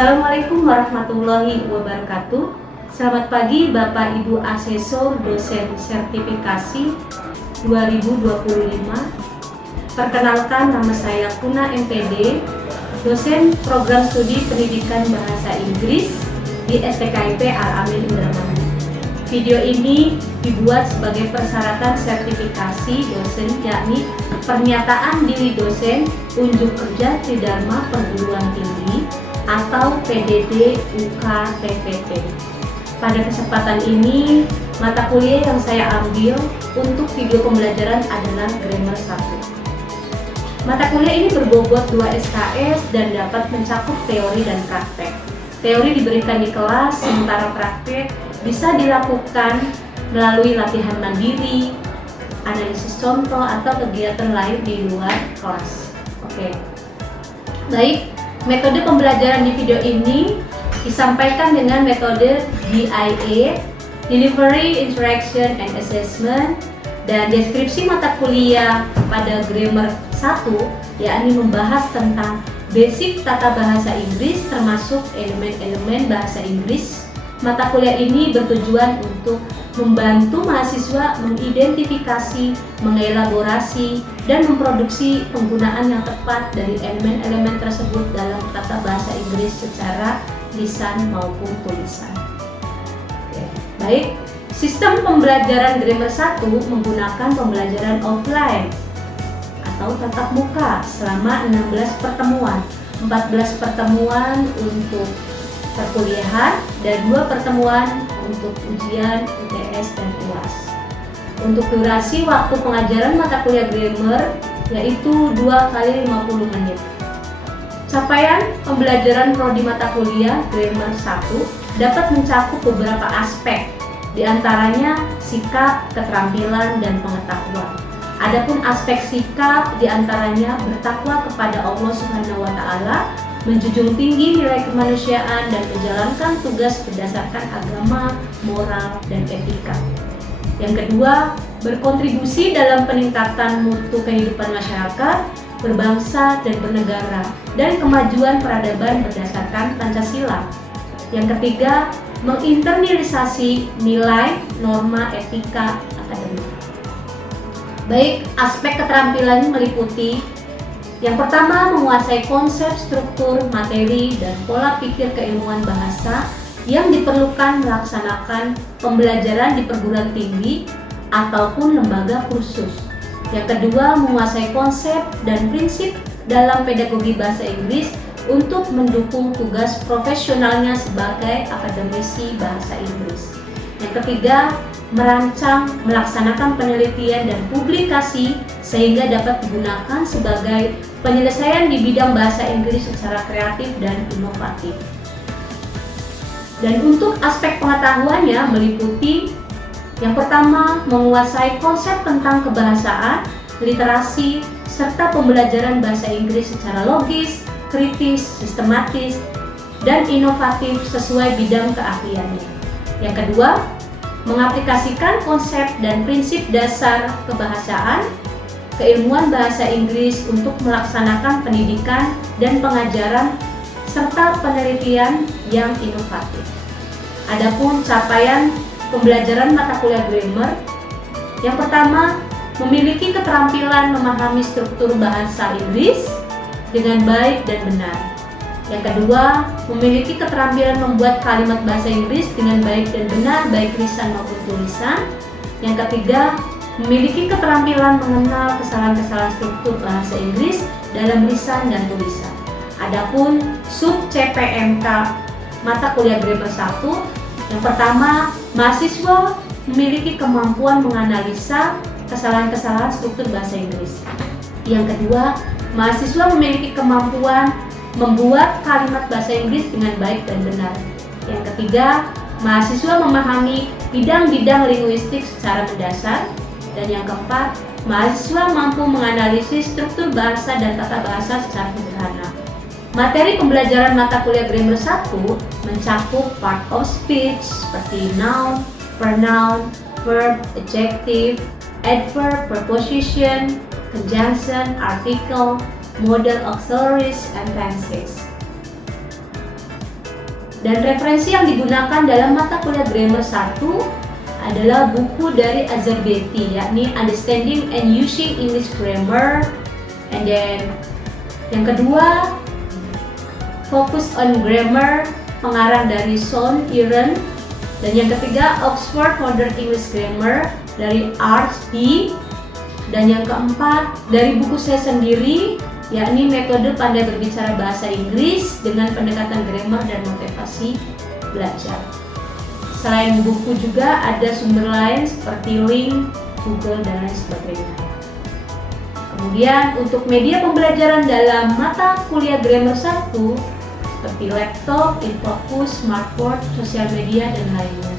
Assalamualaikum warahmatullahi wabarakatuh. Selamat pagi Bapak Ibu Asesor Dosen Sertifikasi 2025. Perkenalkan, nama saya Kuna MPD, Dosen Program Studi Pendidikan Bahasa Inggris di STKIP Al-Amin Indramayu. Video ini dibuat sebagai persyaratan sertifikasi dosen, yakni pernyataan diri dosen unjuk kerja Tridharma Perguruan Tinggi atau PDD UK-TPT. Pada kesempatan ini, mata kuliah yang saya ambil untuk video pembelajaran adalah Grammar 1. Mata kuliah ini berbobot 2 SKS dan dapat mencakup teori dan praktek. Teori diberikan di kelas, sementara praktek bisa dilakukan melalui latihan mandiri, analisis contoh, atau kegiatan lain di luar kelas. Oke. Baik. Metode pembelajaran di video ini disampaikan dengan metode DIA, Delivery, Interaction, and Assessment, dan deskripsi mata kuliah pada Grammar 1 yakni membahas tentang basic tata bahasa Inggris termasuk elemen-elemen bahasa Inggris. Mata kuliah ini bertujuan untuk membantu mahasiswa mengidentifikasi, mengelaborasi, dan memproduksi penggunaan yang tepat dari elemen-elemen tersebut dalam tata bahasa Inggris secara lisan maupun tulisan. Oke. Baik, sistem pembelajaran Grammar 1 menggunakan pembelajaran offline atau tatap muka selama 16 pertemuan, 14 pertemuan untuk perkuliahan dan 2 pertemuan untuk ujian UTS dan UAS. Untuk durasi waktu pengajaran mata kuliah grammar yaitu 2 kali 50 menit. Capaian pembelajaran prodi mata kuliah Grammar 1 dapat mencakup beberapa aspek, diantaranya sikap, keterampilan, dan pengetahuan. Adapun aspek sikap diantaranya bertakwa kepada Allah Subhanahu wa Ta'ala, menjunjung tinggi nilai kemanusiaan, dan menjalankan tugas berdasarkan agama, moral, dan etika. Yang kedua, berkontribusi dalam peningkatan mutu kehidupan masyarakat, berbangsa dan bernegara, dan kemajuan peradaban berdasarkan Pancasila. Yang ketiga, menginternalisasi nilai, norma, etika, akademik. Baik, aspek keterampilan meliputi yang pertama, menguasai konsep, struktur, materi, dan pola pikir keilmuan bahasa yang diperlukan melaksanakan pembelajaran di perguruan tinggi ataupun lembaga kursus. Yang kedua, menguasai konsep dan prinsip dalam pedagogi bahasa Inggris untuk mendukung tugas profesionalnya sebagai akademisi bahasa Inggris. Yang ketiga, merancang, melaksanakan penelitian dan publikasi sehingga dapat digunakan sebagai penyelesaian di bidang bahasa Inggris secara kreatif dan inovatif. Dan untuk aspek pengetahuannya meliputi yang pertama, menguasai konsep tentang kebahasaan, literasi, serta pembelajaran bahasa Inggris secara logis, kritis, sistematis, dan inovatif sesuai bidang keahliannya. Yang kedua, mengaplikasikan konsep dan prinsip dasar kebahasaan, keilmuan bahasa Inggris untuk melaksanakan pendidikan dan pengajaran serta penelitian yang inovatif. Adapun capaian pembelajaran mata kuliah grammar, yang pertama, memiliki keterampilan memahami struktur bahasa Inggris dengan baik dan benar. Yang kedua, memiliki keterampilan membuat kalimat bahasa Inggris dengan baik dan benar, baik lisan maupun tulisan. Yang ketiga, memiliki keterampilan mengenal kesalahan-kesalahan struktur bahasa Inggris dalam lisan dan tulisan. Adapun sub CPMK mata kuliah Grammar 1, yang pertama, mahasiswa memiliki kemampuan menganalisa kesalahan-kesalahan struktur bahasa Inggris. Yang kedua, mahasiswa memiliki kemampuan membuat kalimat bahasa Inggris dengan baik dan benar. Yang ketiga, mahasiswa memahami bidang-bidang linguistik secara mendasar. Dan yang keempat, mahasiswa mampu menganalisis struktur bahasa dan tata bahasa secara sederhana. Materi pembelajaran mata kuliah Grammar 1 mencakup part of speech seperti noun, pronoun, verb, adjective, adverb, preposition, conjunction, article, modal auxiliaries, and tenses. Dan referensi yang digunakan dalam mata kuliah Grammar 1 adalah buku dari Azerbeti, yakni Understanding and Using English Grammar. And then yang kedua, Focus on Grammar, pengarang dari Son Iren. Dan yang ketiga, Oxford Modern English Grammar dari Arts D. Dan yang keempat, dari buku saya sendiri, yakni Metode Pandai Berbicara Bahasa Inggris dengan pendekatan grammar dan motivasi belajar. Selain buku juga ada sumber lain seperti link, Google, dan lain sebagainya. Kemudian untuk media pembelajaran dalam mata kuliah Grammar 1 seperti laptop, infocus, smartboard, sosial media, dan lainnya.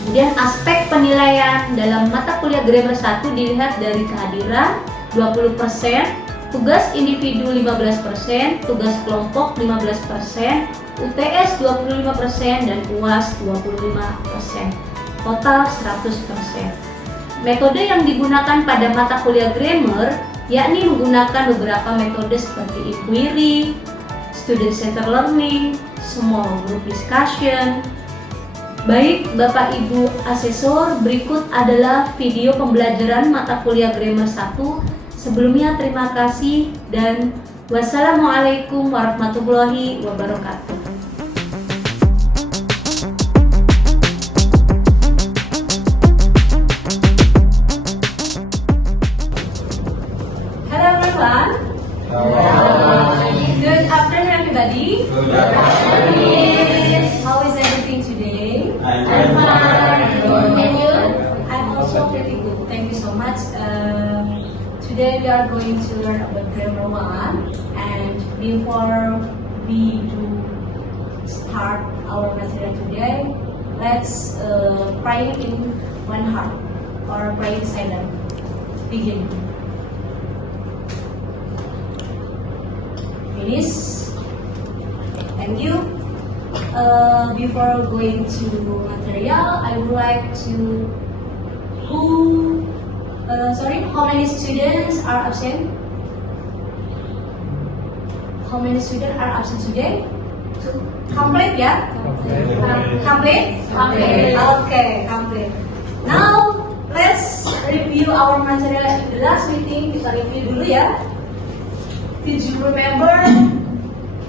Kemudian aspek penilaian dalam mata kuliah Grammar 1 dilihat dari kehadiran 20%, tugas individu 15%, tugas kelompok 15%, UTS 25%, dan UAS 25%. Total 100%. Metode yang digunakan pada mata kuliah grammar yakni menggunakan beberapa metode seperti inquiry, student-centered learning, small group discussion. Baik Bapak Ibu asesor, berikut adalah video pembelajaran mata kuliah Grammar 1. Sebelumnya terima kasih dan wassalamualaikum warahmatullahi wabarakatuh. Hello everyone. Good afternoon everybody. Good afternoon. How is everything today? I'm fine. And you? I'm also pretty good. Thank you so much. Today we are going to learn about Grammar 1, and before we do start our material today, let's pray in one heart or pray in silent. Begin. Finish. Thank you. Before going to material, I would like to how many students are absent? How many students are absent today? Complete, yeah? Complete? Complete. Okay, complete. Now, let's review our material in the last meeting. Kita review dulu ya. Did you remember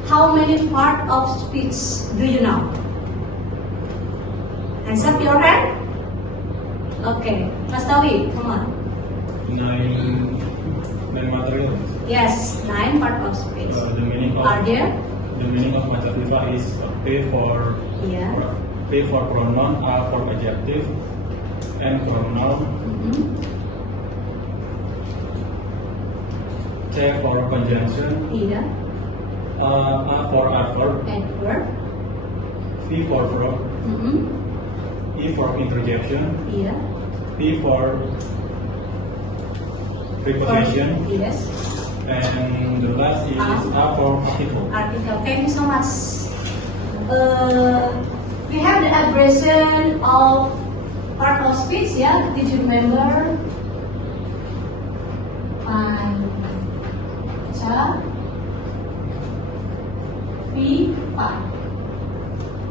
how many part of speech do you know? Hands up your hand. Okay, Mas Tawi, come on. Nine materials. Yes, 9 part of speech. The meaning of Are there? the meaning of Macativa is P for Yeah. P for pronoun, A for adjective, N for noun, C for conjunction, Iya. A for adverb, And verb. V for verb, E for interjection, Iya. P for preposition, Yes. and the last is A for article. Article. Thank you so much. We have the abbreviation of part of speech. Yeah. Did you remember?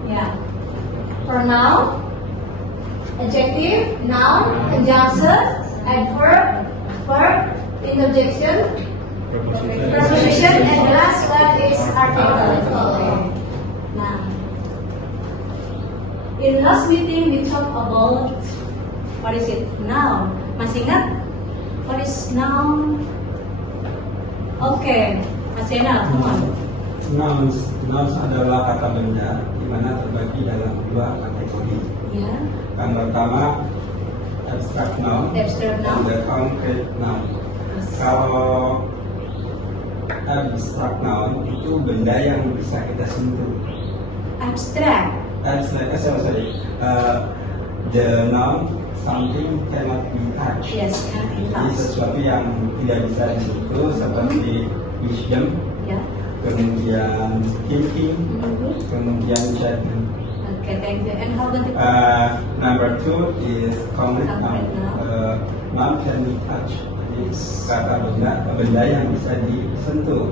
Yeah. Pronoun, adjective, noun, conjunction, adverb, verb, interjection, preposition, and the last one is article. Okay. Nah, in last meeting we talked about what is it? Noun. Masih ingat? What is noun? Okay, Mas Zainal, come on. Nouns adalah kata benda di mana terbagi dalam dua kategori. Ya. Yang pertama abstract noun Abstract noun. dan concrete noun. Kalau abstract noun itu benda yang bisa kita sentuh. Abstract. Sorry. The noun something cannot be touched. Yes, Jadi sesuatu yang tidak bisa disentuh seperti wisdom, Ya. kemudian thinking, kemudian judgment. Okay, thank you. And how about the Number 2 is concrete noun. Concrete noun. Noun can be touched. Jadi kata benda yang bisa disentuh,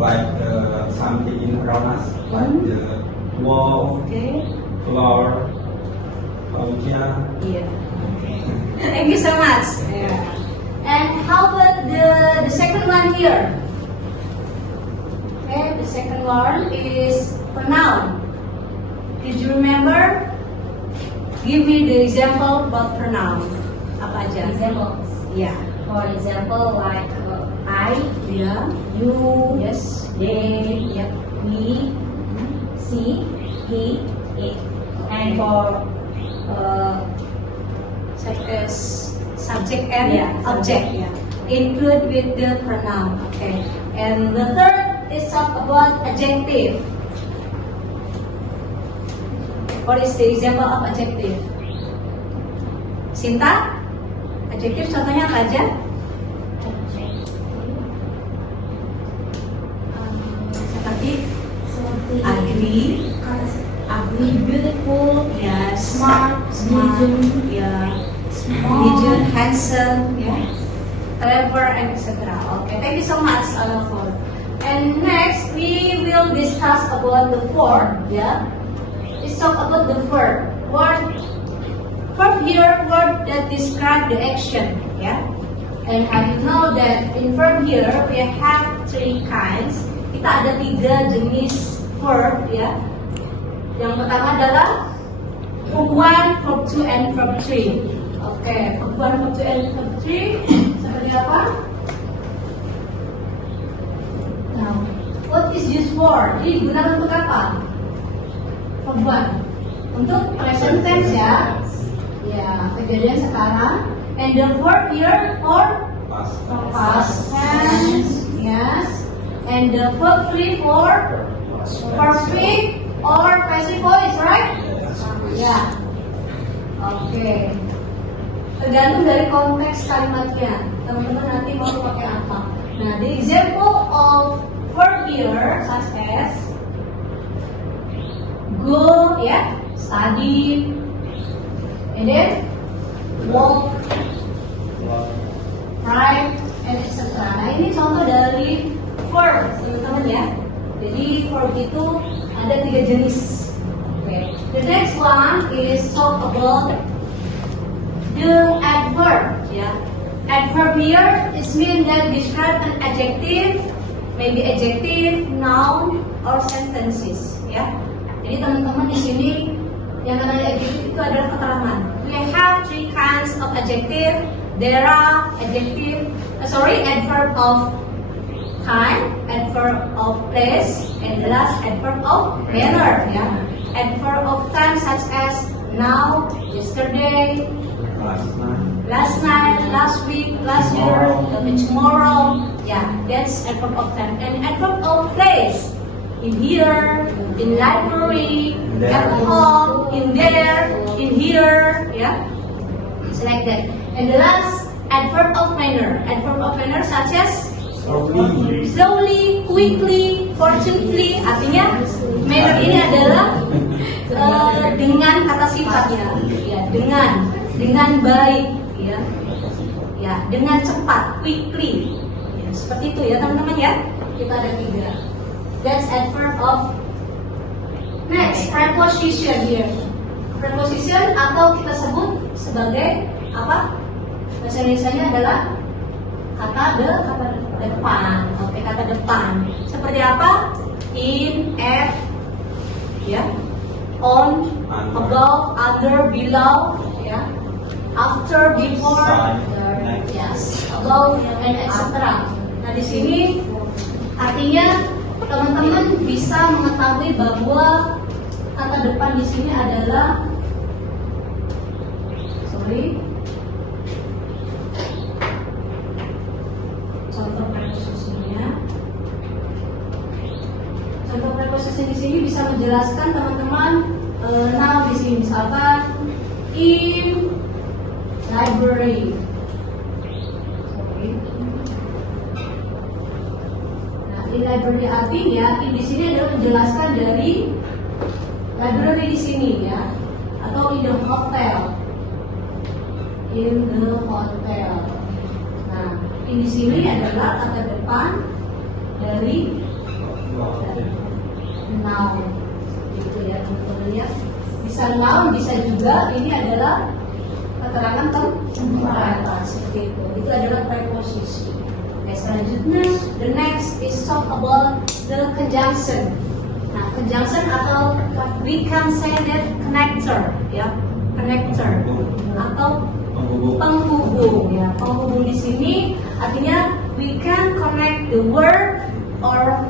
like something in around us, like the wall, Okay. floor, furniture. Yeah. Okay. Thank you so much. Yeah. And how about the second one here? Okay, the second one is pronoun. Did you remember? Give me the example about pronoun. Apa aja? Examples. Yeah. For example, like I, Yeah. you, Yes. they, Yep. we, she, he, it. And for Such as subject and Yeah, object. subject, yeah. Include with the pronoun. Okay. And the third is talk about adjective. What is the example of adjective? Sinta? Adjektif contohnya apa aja? Seperti ugly, ugly, beautiful, yes, smart, diligent, ya, small, diligent, handsome, ya, yes. clever, and etc. Okay, thank you so much, for. And next, we will discuss about the fourth. Yeah, let's talk about the verb. Verb here, word that describe the action. Yeah, and how you know that in verb here we have three kinds. Kita ada 3 jenis verb. Ya, yang pertama adalah verb 1, verb 2, and verb 3. Oke, verb 1, verb 2, and verb 3 seperti apa? Now, what is used for? Jadi digunakan untuk apa? Verb 1 untuk present tense ya. Ya, kejadian sekarang. And the verb here for past tense. Yes. And the verb 3 for perfect or passive voice, right? Ya. Oke. Tergantung dari konteks kalimatnya. Teman-teman nanti mau pakai apa. Nah, the example of verb here such as go, ya, study, and then walk, ride, and etc. Nah, ini contoh dari verb, teman-teman ya. Jadi verb itu ada 3 jenis. Okay. The next one is talk about the adverb. Ya, adverb here is mean that describe an adjective, maybe adjective, noun, or sentences. Ya, jadi teman-teman di sini yang namanya adjective itu adalah keterangan. We have 3 kinds of adjective. There are adverb of time, adverb of place, and the last adverb of manner. Ya, adverb of time such as now, yesterday, last night, last week, last year, tomorrow. Yeah, that's adverb of time. And adverb of place, in here, in library, at home, in there, in here. Yeah, it's like that. And the last adverb of manner, such as slowly, quickly, fortunately. Artinya manner ini adalah dengan kata sifatnya, ya, dengan baik, ya, dengan cepat, quickly, ya, seperti itu ya teman-teman ya. Kita ada 3. That's adverb of. Next, preposition here. Preposition atau kita sebut sebagai apa? Bahasa Indonesianya adalah kata depan. Oke, kata depan. Seperti apa? In, at, ya, on, above, under, below, ya, after, before, yes, above, and etc. Nah, di sini artinya teman-teman bisa mengetahui bahwa kata depan di sini adalah contoh preposisinya. Contoh preposisi di sini bisa menjelaskan teman-teman now di sini misalkan in library. Nah, in library artinya in di sini adalah menjelaskan dari library di sini ya, atau in the hotel. In the hotel. Nah, in di sini adalah kata depan dari noun. Itu ya teman-teman ya. Bisa noun, bisa juga ini adalah keterangan tempat seperti itu. Itu adalah preposisi. Oke, selanjutnya the next is talk about the conjunction. Nah, conjunction atau we can say that connector ya, connector atau penghubung ya. Penghubung di sini artinya we can connect the word or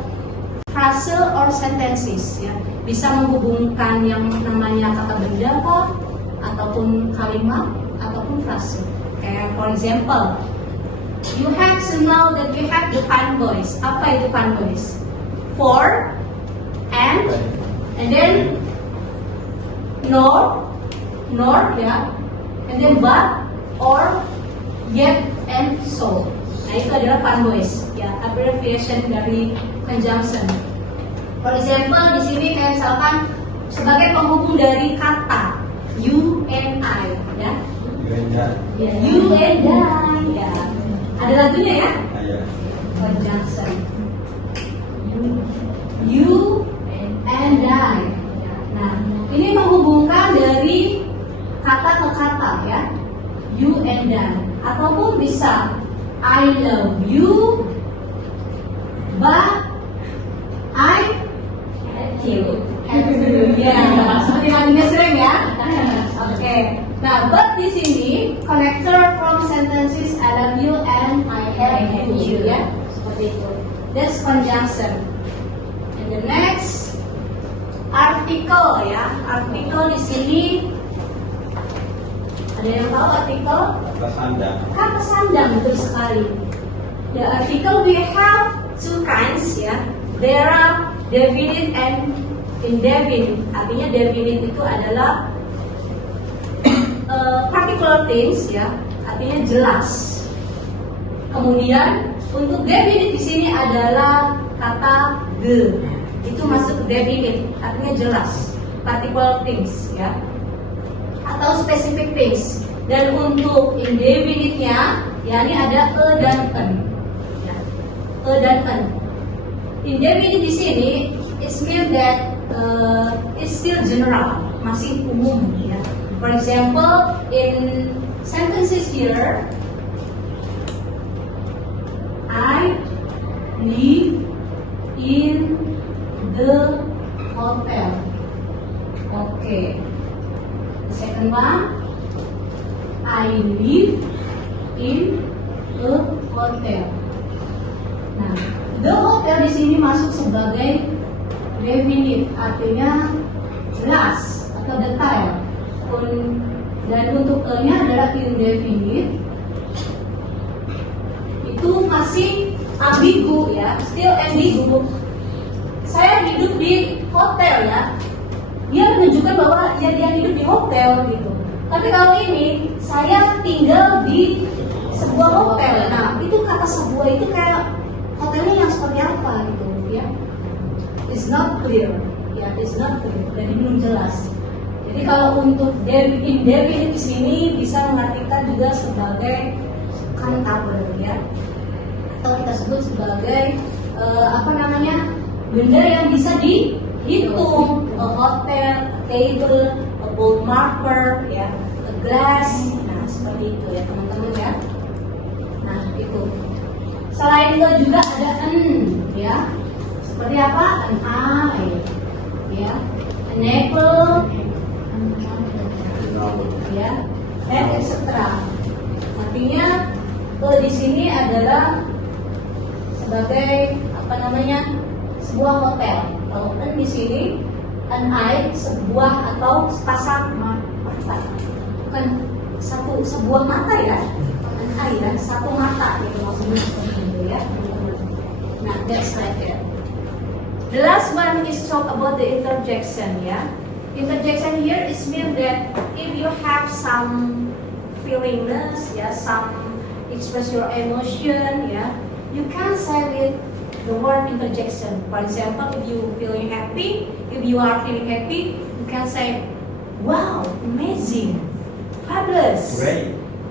phrase or sentences ya. Bisa menghubungkan yang namanya kata benda kok, ataupun kalimat ataupun frase. For example, you have to know that you have the fun voice. Apa itu fun voice? For, and then nor ya, and then but, or, yet, and so. Nah itu adalah fun voice ya, abbreviation dari conjunction. For example, di sini kayak misalkan sebagai penghubung dari kata you and I ya. Ya, you and I ya. Ada lagunya ya? Conjunction. You and I. Nah, ini menghubungkan dari kata ke kata ya. You and I. Ataupun bisa I love you, but I hate you. Ya, seperti lagunya sering ya. Oke. Nah, but di sini connector from sentences I love you and I hate you ya. Seperti itu. That's conjunction. And the next article ya. Artikel di sini ada yang tahu artikel? Kata sandang. Kata sandang, betul sekali. The article we have two kinds ya. There are definite and indefinite. Artinya definite itu adalah particular things ya, artinya jelas. Kemudian untuk definite di sini adalah kata the. Itu masuk definite, artinya jelas. Particular things ya. Atau specific things. Dan untuk indefinite-nya, ya ini ada a dan an. Ya. A dan an. Indefinite di sini it means that it's still general, masih umum ya. For example, in sentences here, I live in the hotel. Okay. The second one, I live in a hotel. Nah, the hotel di sini masuk sebagai definite, artinya jelas atau detail. Dan untuk E-nya adalah indefinite. Itu masih ambigu ya, still ambigu. Saya hidup di hotel ya. Dia menunjukkan bahwa ya dia hidup di hotel gitu. Tapi kalau ini saya tinggal di sebuah hotel. Nah, itu kata sebuah itu kayak hotelnya yang seperti apa gitu ya. It's not clear. Ya, it's not clear. Jadi belum jelas. Jadi kalau untuk indefinite di sini bisa mengartikan juga sebagai countable ya, atau kita sebut sebagai benda yang bisa dihitung, a hotel, a table, a bold marker ya, a glass. Nah seperti itu ya teman-teman ya. Nah itu. Selain itu juga ada an ya, seperti apa? An eye ya, an apple ya, and etc. Artinya di sini adalah sebagai sebuah hotel. Kalau di sini an eye sebuah atau sepasang mata, bukan sebuah mata ya, an eye ya, satu mata gitu maksudnya seperti itu ya. Nah that's right there. The last one is talk about the interjection ya. Interjection here is mean that if you have some feelingness, yeah, some express your emotion, yeah, you can say with the word interjection. For example, if you feeling happy, if you are feeling happy, you can say, "Wow, amazing, fabulous,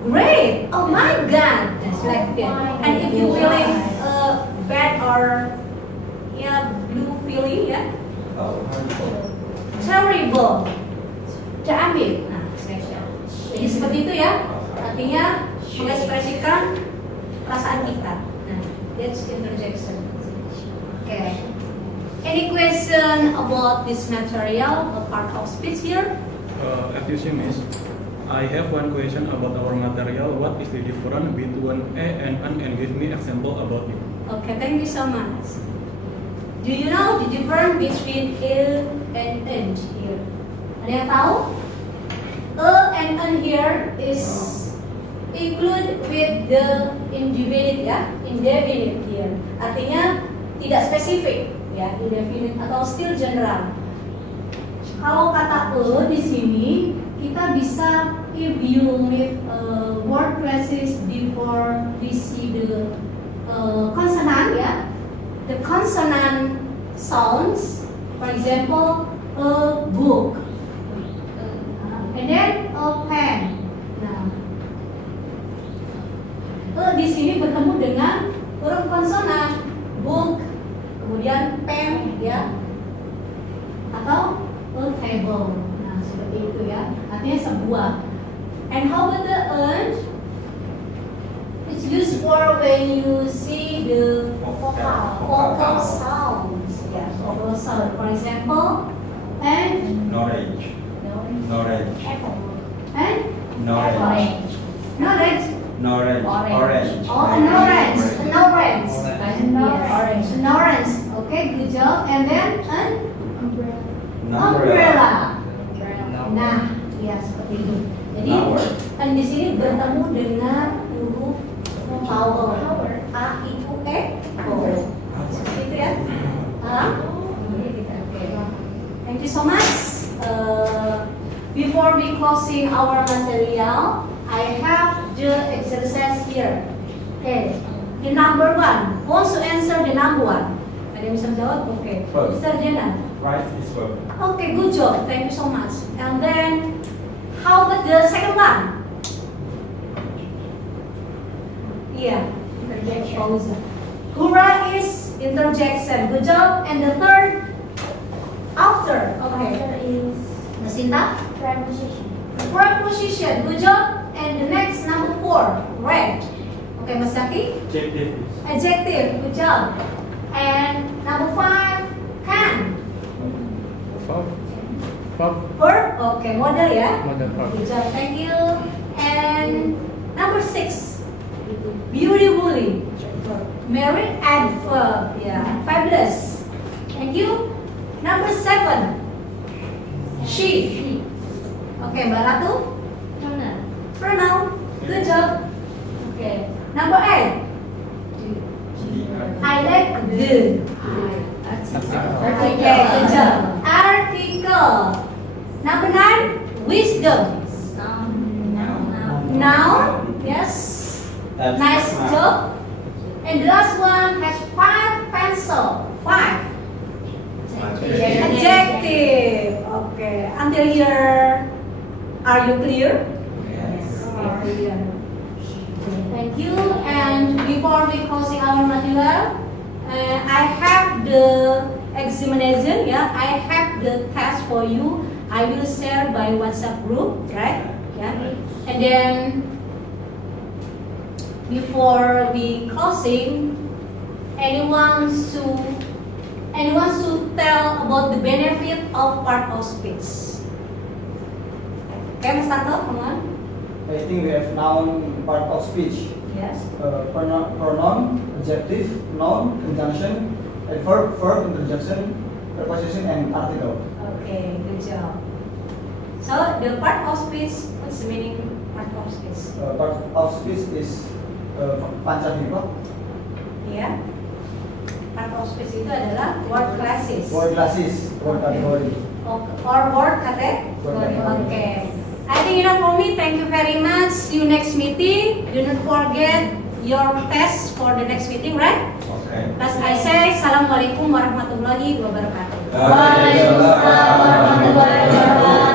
great, oh my God," that's like that. And if you feeling bad or blue feeling, yeah. terrible. Terambil. Nah, jadi seperti itu ya. Artinya mengekspresikan perasaan kita. Nah, that's interjection. Okay. Any question about this material, a part of speech here? Excuse me, Miss. I have one question about our material. What is the difference between a and an, and give me example about it? Okay, thank you so much. Do you know the difference between a and an here? Ada yang tahu? A and an here is include with the indefinite ya, indefinite here. Artinya tidak spesifik ya, indefinite atau still general. Kalau kata di sini kita bisa if you with word classes before we see the consonant ya, the consonant sounds, for example a book, and then a pen. Nah, di sini bertemu dengan huruf konsonan, book, kemudian pen ya, atau a table. Nah, seperti itu ya. Artinya sebuah. And how about the urge? It's used for when you see the vocal sounds. Yeah, vocal sound. For example, and Knowledge. Knowledge. apple. And Knowledge. knowledge. Knowledge. Orange. Oh, an orange. An orange. An orange. Okay, good job. And then an umbrella. Nah, ya seperti itu. Jadi, kan di sini bertemu dengan huruf vowel. A, I, U, E, O. Seperti itu ya. Okay. Thank you so much. Before we closing our material, I have the exercise here. Okay. The number one. Who wants to answer the number one? Ada yang bisa menjawab? Okay. First. Mr. Jenna. Right is verb. Okay, good job. Thank you so much. And then, how about the second one? Yeah, interjection. Hurrah is interjection. Good job. And the third, after. Okay. Nasinta? Preposition. Preposition. Good job. And the next, number 4, read. Okay, Mas Zaki? Adjective. Adjective. Good job. And number 5, can. Verb. Okay, model ya. Good job. Thank you. And number 6, beautifully. Married adverb. Yeah, fabulous. Thank you. Number 7, she. Okay, Mbak Ratu. Pronoun. Good job. Okay. Number 8, I like the. Okay, good job. Article. Number 9, wisdom. Noun. Yes. Nice job. And the last one has 5 pencil. 5. Adjective. Okay. Until here, are you clear? Yes. Clear. Thank you. And before we closing our material, I have the examination. Yeah, I have the test for you. I will share by WhatsApp group, right? Yeah. And then before we closing, anyone to tell about the benefit of part of speech? Okay, Mas Tanto, come on. I think we have noun, part of speech, Yes. pronoun, adjective, noun, conjunction, adverb, verb, interjection, preposition, and article. Okay, good job. So the part of speech, what's the meaning part of speech? Part of speech is pancadhika, Ya. Part of speech itu adalah word classes. word classes, word category. Or word category. Okay. I think enough for me. Thank you very much. See you next meeting. Do not forget your test for the next meeting, right? Okay. Plus I say, Assalamualaikum warahmatullahi wabarakatuh. Waalaikumsalam warahmatullahi wabarakatuh.